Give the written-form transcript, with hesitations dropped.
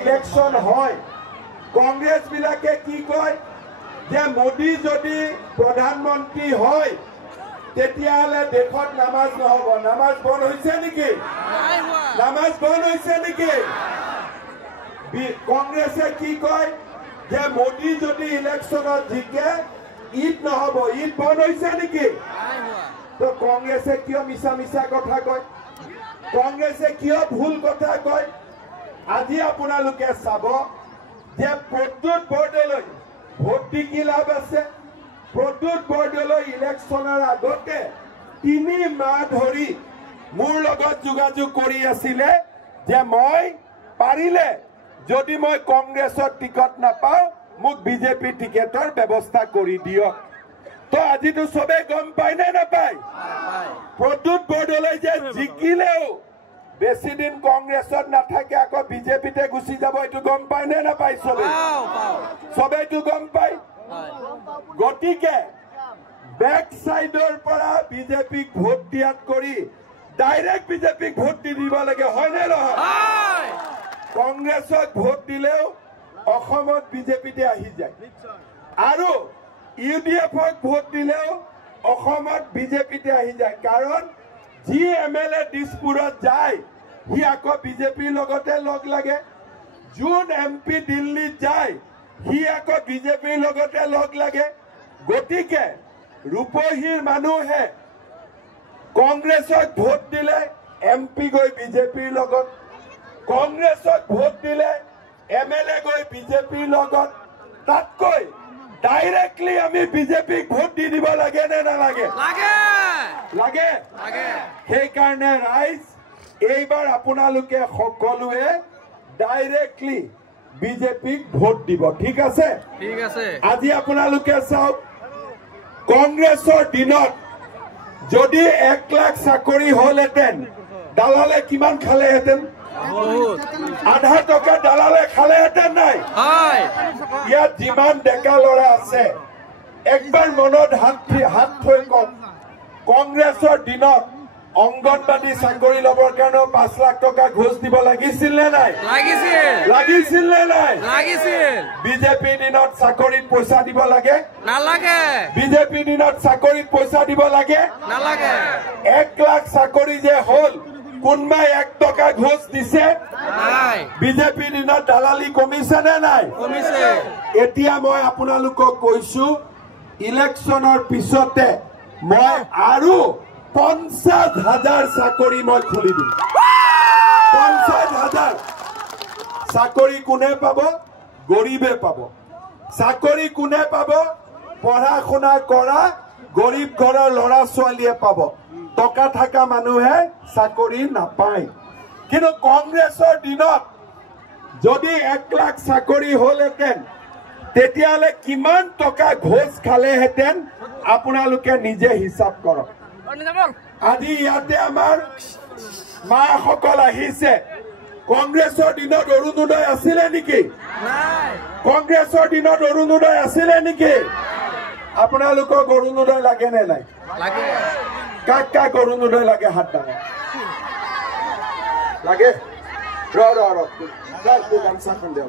Election হয় কংগ্রেস বিলাকে কি কয় যে মোদী যদি প্রধানমন্ত্রী হয় তেতিয়াহলে দেশত নামাজ নহব। নামাজ বন্ধ হয়েছে নাকি? নামাজ বন্ধ হয়েছে নাকি? কংগ্রেসে কি কয় যে মোদী যদি ইলেকশনত জিকে ঈদ নহব। ঈদ বন্ধ হয়েছে নাকি? তো কংগ্রেসে কিয় মিছা মিছা কথা কয়? কংগ্রেসে কিয় ভুল কথা কয়? আজি আপোনালোকে চাব যে প্ৰদ্যুৎ বৰদলৈ ভোট দি কি লাভ আছে? প্ৰদ্যুৎ বৰদলৈ ইলেকশ্যনৰ আগতে 3 মাহ ধৰি মোৰ লগত যোগাযোগ কৰি আছিলে যে মই পাৰিলে যদি মই কংগ্ৰেছৰ টিকট নাপাওঁ মোক বিজেপি টিকেটৰ ব্যৱস্থা কৰি দিয়ক। তো আজিতো সবে গম পায় নে নাপায়? প্ৰদ্যুৎ বৰদলৈ যে জিকিলেও বেছি দিন কংগ্ৰেছত নাথাকে, আকৌ বিজেপিতে গুচি যাব। এইটো গম পায় নে নাপায়? সবেইটো গম পায়। গতিকে বেক সাইডৰ পৰা বিজেপিক ভোট দিয়াত কৰি ডাইৰেক্ট বিজেপিক ভোট দি দিব লাগে, হয় নে নহয়? কংগ্ৰেছক ভোট দিলেও অসমত বিজেপিতে আহি যায়, আৰু ইউডিএফক ভোট দিলেও অসমত বিজেপিতে আহি যায়। কাৰণ যি এমএলএ দিছপুৰত যায় সি আকৌ বিজেপিৰ লগতে লগ লাগে, যোন এমপি দিল্লীত যায় সি আকৌ বিজেপিৰ লগতে লগ লাগে। গতিকে ৰূপহীৰ মানুহে কংগ্ৰেছক ভোট দিলে এমপি গৈ বিজেপিৰ লগত, কংগ্ৰেছক ভোট দিলে এমএলএ গৈ বিজেপিৰ লগত। তাতকৈ ডাইৰেক্টলি আমি বিজেপিক ভোট দি দিব লাগে নে নালাগে? লাগে। সেইকাৰণে ৰাইজ এইবাৰ আপোনালোকে সকলোৱে ডাইৰেক্টলি বিজেপিক ভোট দিব, ঠিক আছে? আজি আপোনালোকে চাওক, কংগ্ৰেছৰ দিনত যদি 1 লাখ চাকৰি হলহেঁতেন দালালে কিমান খালেহেঁতেন? আধা টকা দালালে খালেহেঁতেন নাই? ইয়াত যিমান ডেকা ল'ৰা আছে একবাৰ মনত হাত থৈ কওক, কংগ্ৰেছৰ দিনত অংগনবাদী চাকৰি লবৰ কাৰণে 5 লাখ টকা ঘোষ দিব লাগিছিল নে নাই? লাগিছিল নে নাই? বিজেপিৰ দিনত চাকৰিত পইচা দিব লাগে? নালাগে। বিজেপিৰ দিনত চাকৰিত পইচা দিব লাগে? নালাগে। 1 লাখ চাকৰি যে হল কোনবাই 1 টকা ঘোষ দিছে? নাই। বিজেপিৰ দিনত দালালি কমিছে নে নাই? কমিছে। এতিয়া মই আপোনালোকক কৈছো, ইলেকশ্যনৰ পিছতে মই আৰু 50,000 চাকৰি মই খুলি দিম। 50,000 চাকৰি কোনে পাব? গৰীবে পাব। চাকৰি কোনে পাব? পঢ়া শুনা কৰা গৰীব ঘৰৰ ল'ৰা ছোৱালীয়ে পাব। টকা থকা মানুহে চাকৰি নাপায়। কিন্তু কংগ্ৰেছৰ দিনত যদি 1 লাখ চাকৰি হলহেঁতেন তেতিয়াহ'লে কিমান টকা ঘোষ খালেহেঁতেন আপোনালোকে নিজে হিচাপ কৰক। আজি ইয়াতে আমাৰ মাসকল আহিছে, কংগ্ৰেছৰ দিনত অৰুণোদয় আছিলে নেকি? কংগ্ৰেছৰ দিনত অৰুণোদয় আছিলে নেকি? আপোনালোকক অৰুণোদয় লাগে নে নাই? কাক কাক অৰুণোদয় লাগে? হাত ডাঙৰ লাগে? গামচাখন দিয়া